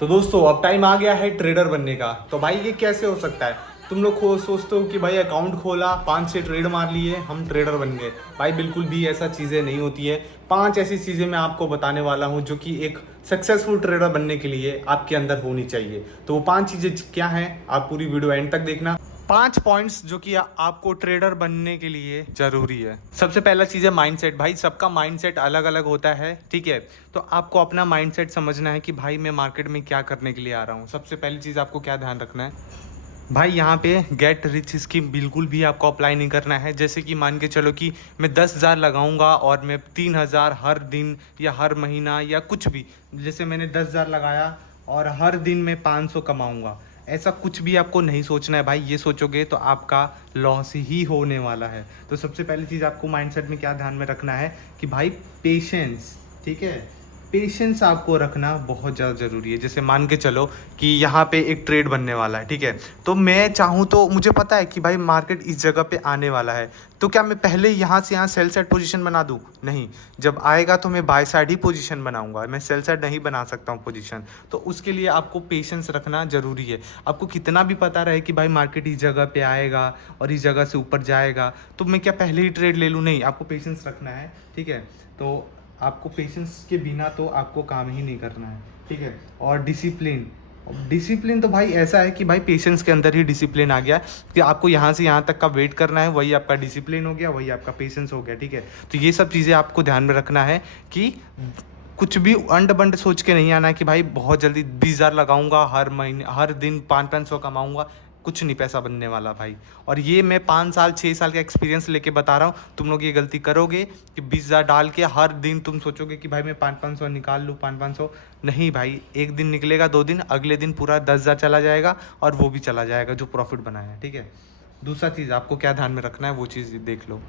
तो दोस्तों अब टाइम आ गया है ट्रेडर बनने का। तो भाई ये कैसे हो सकता है? तुम लोग सोचते हो कि भाई अकाउंट खोला, 5-6 ट्रेड मार लिए, हम ट्रेडर बन गए। भाई बिल्कुल भी ऐसा चीज़ें नहीं होती है। 5 ऐसी चीज़ें मैं आपको बताने वाला हूँ जो कि एक सक्सेसफुल ट्रेडर बनने के लिए आपके अंदर होनी चाहिए। तो वो 5 चीज़ें क्या हैं, आप पूरी वीडियो एंड तक देखना। 5 पॉइंट्स जो कि आपको ट्रेडर बनने के लिए जरूरी है। सबसे पहला चीज़ है माइंडसेट। भाई सबका माइंडसेट अलग अलग होता है, ठीक है। तो आपको अपना माइंडसेट समझना है कि भाई मैं मार्केट में क्या करने के लिए आ रहा हूँ। सबसे पहली चीज़ आपको क्या ध्यान रखना है, भाई यहाँ पे गेट रिच स्कीम बिल्कुल भी आपको अप्लाई नहीं करना है। जैसे कि मान के चलो कि मैं 10,000 लगाऊंगा और मैं 3,000 हर दिन या हर महीना या कुछ भी, जैसे मैंने 10,000 लगाया और हर दिन मैं 500 कमाऊंगा, ऐसा कुछ भी आपको नहीं सोचना है। भाई ये सोचोगे तो आपका लॉस ही होने वाला है। तो सबसे पहली चीज़ आपको माइंडसेट में क्या ध्यान में रखना है कि भाई पेशेंस, ठीक है। पेशेंस आपको रखना बहुत ज़्यादा ज़रूरी है। जैसे मान के चलो कि यहाँ पे एक ट्रेड बनने वाला है, ठीक है। तो मैं चाहूँ तो मुझे पता है कि भाई मार्केट इस जगह पे आने वाला है, तो क्या मैं पहले यहाँ से यहाँ सेल साइड पोजीशन बना दूँ? नहीं, जब आएगा तो मैं बाय साइड ही पोजीशन बनाऊंगा, मैं सेल साइड नहीं बना सकता हूँ पोजीशन। तो उसके लिए आपको पेशेंस रखना ज़रूरी है। आपको कितना भी पता रहे कि भाई मार्केट इस जगह पे आएगा और इस जगह से ऊपर जाएगा, तो मैं क्या पहले ही ट्रेड ले लूँ? नहीं, आपको पेशेंस रखना है, ठीक है। तो आपको पेशेंस के बिना तो आपको काम ही नहीं करना है, ठीक है। और डिसिप्लिन, डिसिप्लिन तो भाई ऐसा है कि भाई पेशेंस के अंदर ही डिसिप्लिन आ गया कि आपको यहाँ से यहाँ तक का वेट करना है, वही आपका डिसिप्लिन हो गया, वही आपका पेशेंस हो गया, ठीक है। तो ये सब चीज़ें आपको ध्यान में रखना है कि कुछ भी अंड बंड सोच के नहीं आना है कि भाई बहुत जल्दी 20,000 लगाऊंगा, हर महीने हर दिन 500-500 कमाऊंगा। कुछ नहीं पैसा बनने वाला भाई। और ये मैं 5 साल 6 साल का एक्सपीरियंस लेके बता रहा हूँ। तुम लोग ये गलती करोगे कि 20,000 डाल के हर दिन तुम सोचोगे कि भाई मैं 500-500 निकाल लूँ, 500-500। नहीं भाई, एक दिन निकलेगा, 2 दिन, अगले दिन पूरा 10,000 चला जाएगा और वो भी चला जाएगा जो प्रॉफिट बनाया है, ठीक है। दूसरा चीज़ आपको क्या ध्यान में रखना है वो चीज़ देख लो।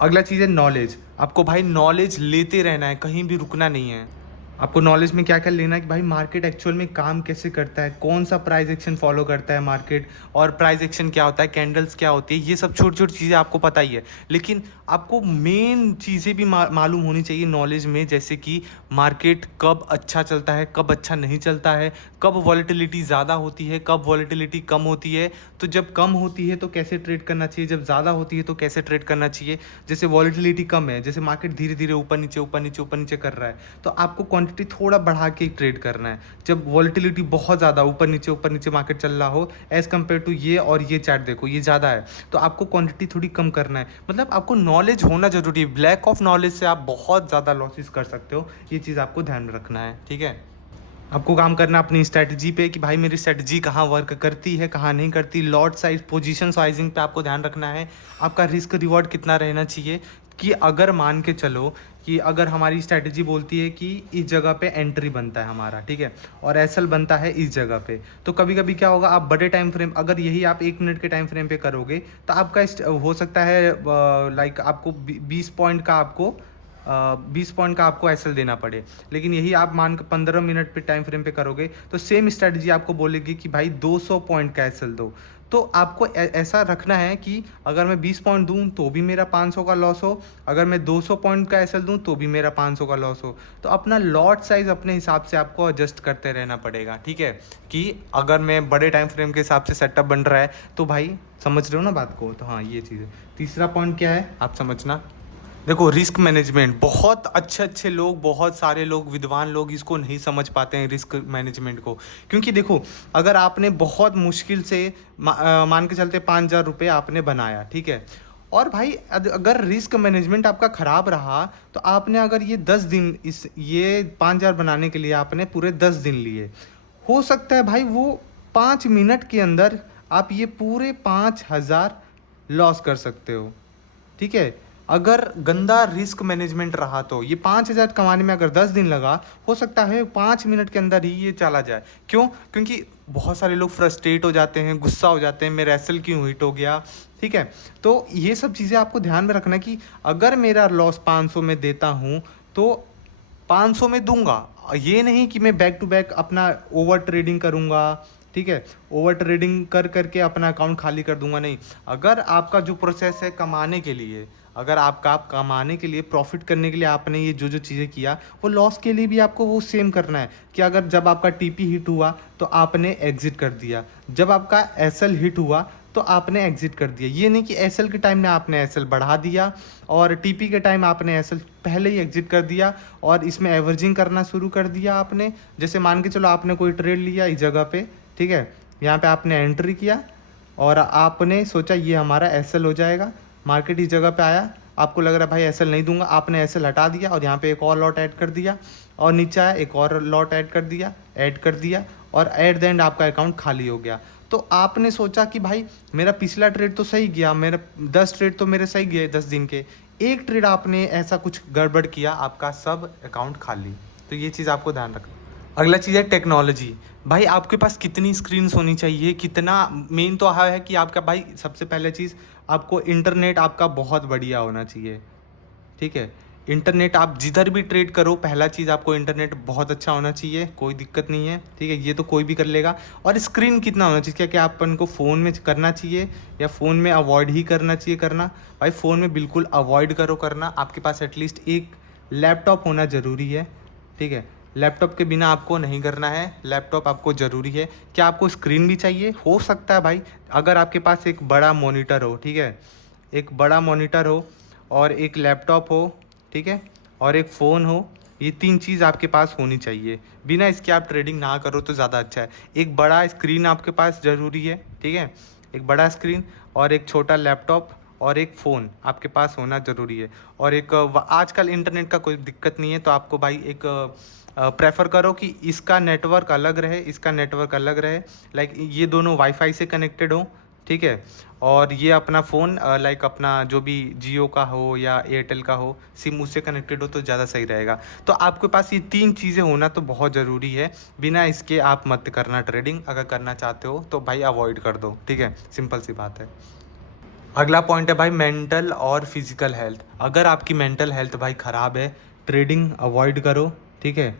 अगला चीज़ है नॉलेज। आपको भाई नॉलेज लेते रहना है, कहीं भी रुकना नहीं है। आपको नॉलेज में क्या क्या लेना है कि भाई मार्केट एक्चुअल में काम कैसे करता है, कौन सा प्राइस एक्शन फॉलो करता है मार्केट, और प्राइस एक्शन क्या होता है, कैंडल्स क्या होती है, ये सब छोटी छोटी चीज़ें आपको पता ही है। लेकिन आपको मेन चीज़ें भी मालूम होनी चाहिए नॉलेज में, जैसे कि मार्केट कब अच्छा चलता है, कब अच्छा नहीं चलता है, कब वॉलेटिलिटी ज़्यादा होती है, कब वॉलेटिलिटी कम होती है। तो जब कम होती है तो कैसे ट्रेड करना चाहिए, जब ज़्यादा होती है तो कैसे ट्रेड करना चाहिए। जैसे वॉलेटिलिटी कम है, जैसे मार्केट धीरे धीरे ऊपर नीचे ऊपर नीचे ऊपर नीचे कर रहा है, तो आपको क्वांटिटी थोड़ा बढ़ा के ट्रेड करना है। जब वॉलेटिलिटी बहुत ज़्यादा ऊपर नीचे मार्केट चल रहा हो, एज़ कम्पेयर टू ये, और ये चार्ट देखो ये ज़्यादा है, तो आपको क्वांटिटी थोड़ी कम करना है। मतलब आपको नॉलेज होना जरूरी है। ब्लैक ऑफ नॉलेज से आप बहुत ज़्यादा लॉसेस कर सकते हो, ये चीज़ आपको ध्यान में रखना है, ठीक है। आपको काम करना अपनी स्ट्रैटेजी पे कि भाई मेरी स्ट्रैटेजी कहाँ वर्क करती है, कहाँ नहीं करती। लॉट साइज, पोजीशन साइजिंग पे आपको ध्यान रखना है। आपका रिस्क रिवॉर्ड कितना रहना चाहिए कि अगर मान के चलो कि अगर हमारी स्ट्रैटेजी बोलती है कि इस जगह पे एंट्री बनता है हमारा, ठीक है, और एसएल बनता है इस जगह पे, तो कभी कभी क्या होगा, आप बड़े टाइम फ्रेम, अगर यही आप 1 मिनट के टाइम फ्रेम पे करोगे तो आपका हो सकता है लाइक आपको 20 पॉइंट का आपको 20 पॉइंट का आपको एसएल देना पड़े। लेकिन यही आप मान के 15 मिनट पे टाइम फ्रेम पे करोगे तो सेम स्ट्रैटेजी आपको बोलेगी कि भाई 200 पॉइंट का एसएल दो। तो आपको ऐसा रखना है कि अगर मैं 20 पॉइंट दूं तो भी मेरा 500 का लॉस हो, अगर मैं 200 पॉइंट का एसएल दूं तो भी मेरा 500 का लॉस हो। तो अपना लॉट साइज अपने हिसाब से आपको एडजस्ट करते रहना पड़ेगा, ठीक है। कि अगर मैं बड़े टाइम फ्रेम के हिसाब से सेटअप बन रहा है तो भाई समझ रहे हो ना बात को। तो हाँ, ये चीज़ है। तीसरा पॉइंट क्या है आप समझना। देखो, रिस्क मैनेजमेंट, बहुत अच्छे अच्छे लोग, बहुत सारे लोग, विद्वान लोग इसको नहीं समझ पाते हैं रिस्क मैनेजमेंट को। क्योंकि देखो, अगर आपने बहुत मुश्किल से मान के चलते 5,000 रुपये आपने बनाया, ठीक है, और भाई अगर रिस्क मैनेजमेंट आपका ख़राब रहा तो आपने अगर ये 10 दिन, इस ये 5,000 बनाने के लिए आपने पूरे 10 दिन लिए, हो सकता है भाई वो 5 मिनट के अंदर आप ये पूरे 5,000 लॉस कर सकते हो, ठीक है। अगर गंदा रिस्क मैनेजमेंट रहा तो ये 5,000 कमाने में अगर 10 दिन लगा, हो सकता है 5 मिनट के अंदर ही ये चला जाए। क्यों? क्योंकि बहुत सारे लोग फ्रस्ट्रेट हो जाते हैं, गुस्सा हो जाते हैं, मेरा एसएल क्यों हिट हो गया, ठीक है। तो ये सब चीज़ें आपको ध्यान में रखना कि अगर मेरा लॉस 500 में देता हूँ तो 500 में दूंगा। ये नहीं कि मैं बैक टू बैक अपना ओवर ट्रेडिंग करूंगा, ठीक है, ओवर ट्रेडिंग कर करके अपना अकाउंट खाली कर दूंगा। नहीं, अगर आपका जो प्रोसेस है कमाने के लिए, अगर आपका आप कमाने के लिए, प्रॉफिट करने के लिए आपने ये जो जो चीज़ें किया, वो लॉस के लिए भी आपको वो सेम करना है कि अगर जब आपका टीपी हिट हुआ तो आपने एग्जिट कर दिया, जब आपका एसएल हिट हुआ तो आपने एग्जिट कर दिया। ये नहीं कि एसएल के टाइम में आपने एसएल बढ़ा दिया और टीपी के टाइम आपने एसएल पहले ही एग्जिट कर दिया और इसमें एवरेजिंग करना शुरू कर दिया आपने। जैसे मान के चलो आपने कोई ट्रेड लिया इस जगह पे, ठीक है, यहाँ पे आपने एंट्री किया और आपने सोचा ये हमारा एसएल हो जाएगा, मार्केट इस जगह पे आया, आपको लग रहा है भाई एसएल नहीं दूंगा, आपने एसएल हटा दिया और यहाँ पे एक और लॉट ऐड कर दिया और नीचे आया एक और लॉट ऐड कर दिया और एट द एंड आपका अकाउंट खाली हो गया। तो आपने सोचा कि भाई मेरा पिछला ट्रेड तो सही गया, मेरा 10 ट्रेड तो मेरे सही गए 10 दिन के, एक ट्रेड आपने ऐसा कुछ गड़बड़ किया, आपका सब अकाउंट खाली। तो ये चीज़ आपको ध्यान रखना। अगला चीज़ है टेक्नोलॉजी। भाई आपके पास कितनी स्क्रीन्स होनी चाहिए, कितना, मेन तो है कि आपका भाई सबसे पहले चीज़ आपको इंटरनेट आपका बहुत बढ़िया होना चाहिए, ठीक है। इंटरनेट आप जिधर भी ट्रेड करो, पहला चीज़ आपको इंटरनेट बहुत अच्छा होना चाहिए, कोई दिक्कत नहीं है, ठीक है, ये तो कोई भी कर लेगा। और स्क्रीन कितना होना चाहिए, क्या क्या अपन को फ़ोन में करना चाहिए या फ़ोन में अवॉइड ही करना चाहिए करना। भाई फ़ोन में बिल्कुल अवॉइड करो करना, आपके पास एटलीस्ट एक लैपटॉप होना ज़रूरी है, ठीक है। लैपटॉप के बिना आपको नहीं करना है, लैपटॉप आपको ज़रूरी है। क्या आपको स्क्रीन भी चाहिए? हो सकता है भाई, अगर आपके पास एक बड़ा मॉनिटर हो, ठीक है, एक बड़ा मॉनिटर हो और एक लैपटॉप हो, ठीक है, और एक फ़ोन हो, ये 3 चीज़ आपके पास होनी चाहिए। बिना इसके आप ट्रेडिंग ना करो तो ज़्यादा अच्छा है। एक बड़ा स्क्रीन आपके पास ज़रूरी है, ठीक है, एक बड़ा स्क्रीन और एक छोटा लैपटॉप और एक फ़ोन आपके पास होना ज़रूरी है। और एक आजकल इंटरनेट का कोई दिक्कत नहीं है, तो आपको भाई एक प्रेफर करो कि इसका नेटवर्क अलग रहे, इसका नेटवर्क अलग रहे, लाइक ये दोनों वाईफाई से कनेक्टेड हो, ठीक है, और ये अपना फ़ोन लाइक अपना जो भी जियो का हो या एयरटेल का हो सिम, उससे कनेक्टेड हो तो ज़्यादा सही रहेगा। तो आपके पास ये 3 चीज़ें होना तो बहुत ज़रूरी है, बिना इसके आप मत करना ट्रेडिंग। अगर करना चाहते हो तो भाई अवॉइड कर दो, ठीक है, सिंपल सी बात है। अगला पॉइंट है भाई मेंटल और फिजिकल हेल्थ। अगर आपकी मेंटल हेल्थ भाई ख़राब है, ट्रेडिंग अवॉइड करो, ठीक है।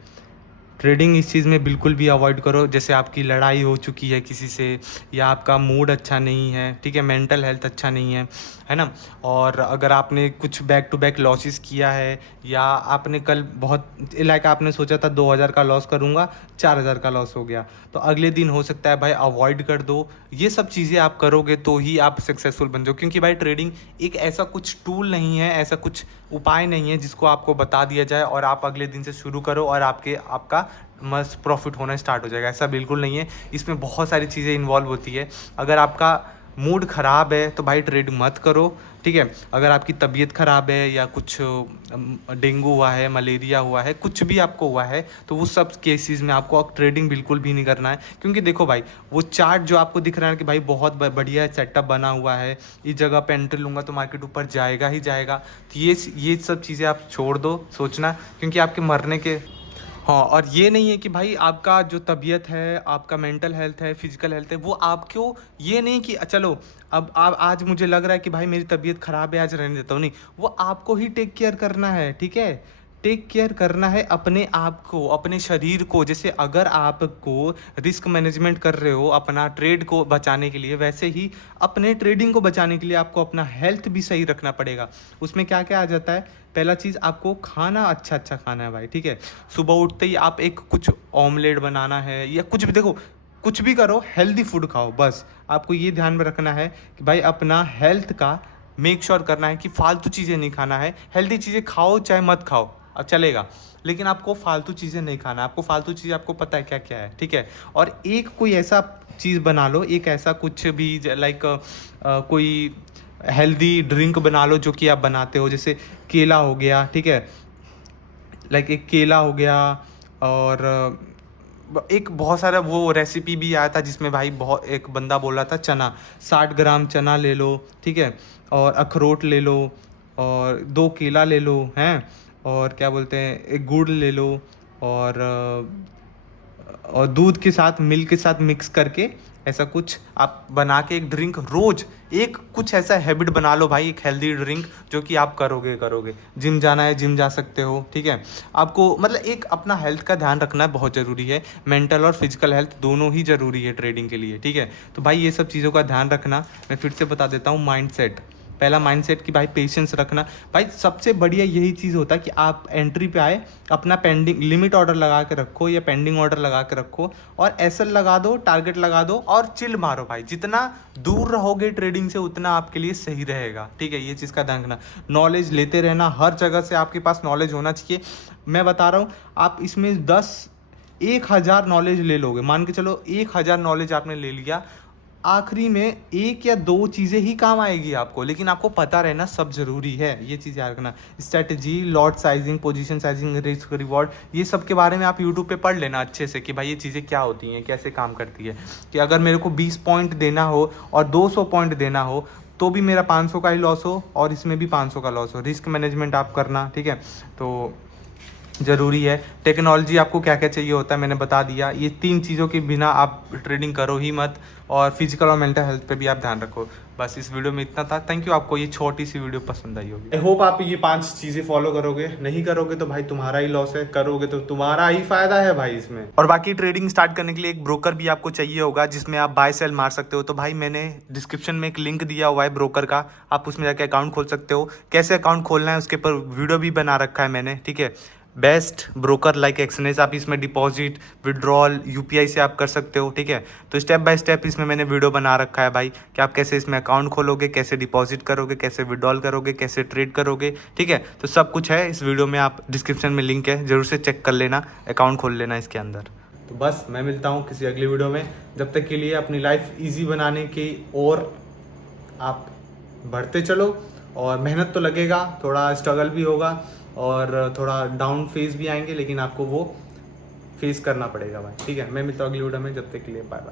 ट्रेडिंग इस चीज़ में बिल्कुल भी अवॉइड करो, जैसे आपकी लड़ाई हो चुकी है किसी से या आपका मूड अच्छा नहीं है, ठीक है, मेंटल हेल्थ अच्छा नहीं है ना। और अगर आपने कुछ बैक टू बैक लॉसेस किया है या आपने कल बहुत लाइक आपने सोचा था 2000 का लॉस करूँगा, 4000 का लॉस हो गया, तो अगले दिन हो सकता है भाई अवॉइड कर दो। ये सब चीज़ें आप करोगे तो ही आप सक्सेसफुल बन जाओ, क्योंकि भाई ट्रेडिंग एक ऐसा कुछ टूल नहीं है, ऐसा कुछ उपाय नहीं है जिसको आपको बता दिया जाए और आप अगले दिन से शुरू करो और आपका मस्त प्रॉफिट होना स्टार्ट हो जाएगा। ऐसा बिल्कुल नहीं है, इसमें बहुत सारी चीज़ें इन्वॉल्व होती है। अगर आपका मूड ख़राब है तो भाई ट्रेड मत करो, ठीक है। अगर आपकी तबीयत ख़राब है या कुछ डेंगू हुआ है, मलेरिया हुआ है, कुछ भी आपको हुआ है, तो वो सब केसेस में आपको ट्रेडिंग बिल्कुल भी नहीं करना है। क्योंकि देखो भाई, वो चार्ट जो आपको दिख रहा है कि भाई बहुत बढ़िया सेटअप बना हुआ है, इस जगह पे एंट्री लूँगा तो मार्केट ऊपर जाएगा ही जाएगा, तो ये सब चीज़ें आप छोड़ दो सोचना, क्योंकि आपके मरने के हाँ। और ये नहीं है कि भाई आपका जो तबीयत है, आपका मेंटल हेल्थ है, फिजिकल हेल्थ है, वो आपको, ये नहीं कि चलो अब आप आज मुझे लग रहा है कि भाई मेरी तबीयत ख़राब है आज रहने देता हूँ, नहीं, वो आपको ही टेक केयर करना है, ठीक है। टेक केयर करना है अपने आप को, अपने शरीर को। जैसे अगर आपको रिस्क मैनेजमेंट कर रहे हो अपना ट्रेड को बचाने के लिए, वैसे ही अपने ट्रेडिंग को बचाने के लिए आपको अपना हेल्थ भी सही रखना पड़ेगा। उसमें क्या क्या आ जाता है, पहला चीज़ आपको खाना अच्छा अच्छा खाना है भाई, ठीक है। सुबह उठते ही आप एक कुछ ऑमलेट बनाना है या कुछ भी, देखो कुछ भी करो, हेल्दी फूड खाओ, बस आपको ये ध्यान में रखना है कि भाई अपना हेल्थ का मेक श्योर करना है कि फालतू चीज़ें नहीं खाना है। हेल्दी चीज़ें खाओ चाहे मत खाओ, अब चलेगा, लेकिन आपको फालतू चीज़ें नहीं खाना। आपको फालतू चीज़ आपको पता है क्या क्या है, ठीक है। और एक कोई ऐसा चीज़ बना लो, एक ऐसा कुछ भी लाइक कोई हेल्दी ड्रिंक बना लो जो कि आप बनाते हो, जैसे केला हो गया, ठीक है, लाइक एक केला हो गया। और एक बहुत सारा वो रेसिपी भी आया था जिसमें भाई बहुत, एक बंदा बोल रहा था चना, 60 ग्राम चना ले लो, ठीक है, और अखरोट ले लो और 2 केला ले लो, हैं, और क्या बोलते हैं, एक गुड़ ले लो और दूध के साथ, मिल्क के साथ मिक्स करके ऐसा कुछ आप बना के एक ड्रिंक रोज़, एक कुछ ऐसा हैबिट बना लो भाई, एक हेल्दी ड्रिंक जो कि आप करोगे। जिम जाना है जिम जा सकते हो, ठीक है। आपको मतलब एक अपना हेल्थ का ध्यान रखना बहुत ज़रूरी है, मेंटल और फिजिकल हेल्थ दोनों ही ज़रूरी है ट्रेडिंग के लिए, ठीक है। तो भाई ये सब चीज़ों का ध्यान रखना। मैं फिर से बता देता हूँ, माइंडसेट, पहला माइंडसेट कि भाई पेशेंस रखना। भाई सबसे बढ़िया यही चीज़ होता है कि आप एंट्री पे आए, अपना पेंडिंग लिमिट ऑर्डर लगा के रखो या पेंडिंग ऑर्डर लगा के रखो और एसएल लगा दो, टारगेट लगा दो और चिल मारो भाई। जितना दूर रहोगे ट्रेडिंग से उतना आपके लिए सही रहेगा, ठीक है। ये चीज़ का ध्यान रखना, नॉलेज लेते रहना, हर जगह से आपके पास नॉलेज होना चाहिए। मैं बता रहा हूँ, आप इसमें 1,000 नॉलेज ले लोगे, मान के चलो 1,000 नॉलेज आपने ले लिया, आखिरी में 1 या 2 चीज़ें ही काम आएगी आपको, लेकिन आपको पता रहना सब जरूरी है। ये चीज़ याद रखना, strategy, lot sizing, position sizing, risk reward, ये सब के बारे में आप यूट्यूब पे पढ़ लेना अच्छे से कि भाई ये चीज़ें क्या होती हैं, कैसे काम करती है। कि अगर मेरे को 20 पॉइंट देना हो और 200 पॉइंट देना हो तो भी मेरा 500 का ही लॉस हो और इसमें भी 500 का लॉस हो। रिस्क मैनेजमेंट आप करना, ठीक है, तो ज़रूरी है। टेक्नोलॉजी आपको क्या क्या चाहिए होता है मैंने बता दिया। ये 3 चीज़ों के बिना आप ट्रेडिंग करो ही मत, और फिजिकल और मेंटल हेल्थ पे भी आप ध्यान रखो। बस इस वीडियो में इतना था। Thank you. आपको ये छोटी सी वीडियो पसंद आई होगी। आई होप आप ये 5 चीज़ें फॉलो करोगे। नहीं करोगे तो भाई तुम्हारा ही लॉस है, करोगे तो तुम्हारा ही फायदा है भाई इसमें। और बाकी ट्रेडिंग स्टार्ट करने के लिए एक ब्रोकर भी आपको चाहिए होगा जिसमें आप बाय सेल मार सकते हो। तो भाई मैंने डिस्क्रिप्शन में एक लिंक दिया हुआ है ब्रोकर का, आप उसमें जाके अकाउंट खोल सकते हो। कैसे अकाउंट खोलना है उसके ऊपर वीडियो भी बना रखा है मैंने, ठीक है। बेस्ट ब्रोकर लाइक एक्सचेंज, आप इसमें डिपॉजिट, विड्रॉल यूपीआई से आप कर सकते हो, ठीक है। तो स्टेप बाय स्टेप इसमें मैंने वीडियो बना रखा है भाई कि आप कैसे इसमें अकाउंट खोलोगे, कैसे डिपॉजिट करोगे, कैसे विड्रॉल करोगे, कैसे ट्रेड करोगे, ठीक है। तो सब कुछ है इस वीडियो में, आप डिस्क्रिप्शन में लिंक है, जरूर से चेक कर लेना, अकाउंट खोल लेना इसके अंदर। तो बस मैं मिलता हूँ किसी अगली वीडियो में। जब तक के लिए अपनी लाइफ ईजी बनाने की और आप बढ़ते चलो, और मेहनत तो लगेगा, थोड़ा स्ट्रगल भी होगा और थोड़ा डाउन फेज भी आएंगे, लेकिन आपको वो फेस करना पड़ेगा भाई, ठीक है। मैं मिलता हूँ अगली वीडियो में, जब तक के लिए बाय बाय।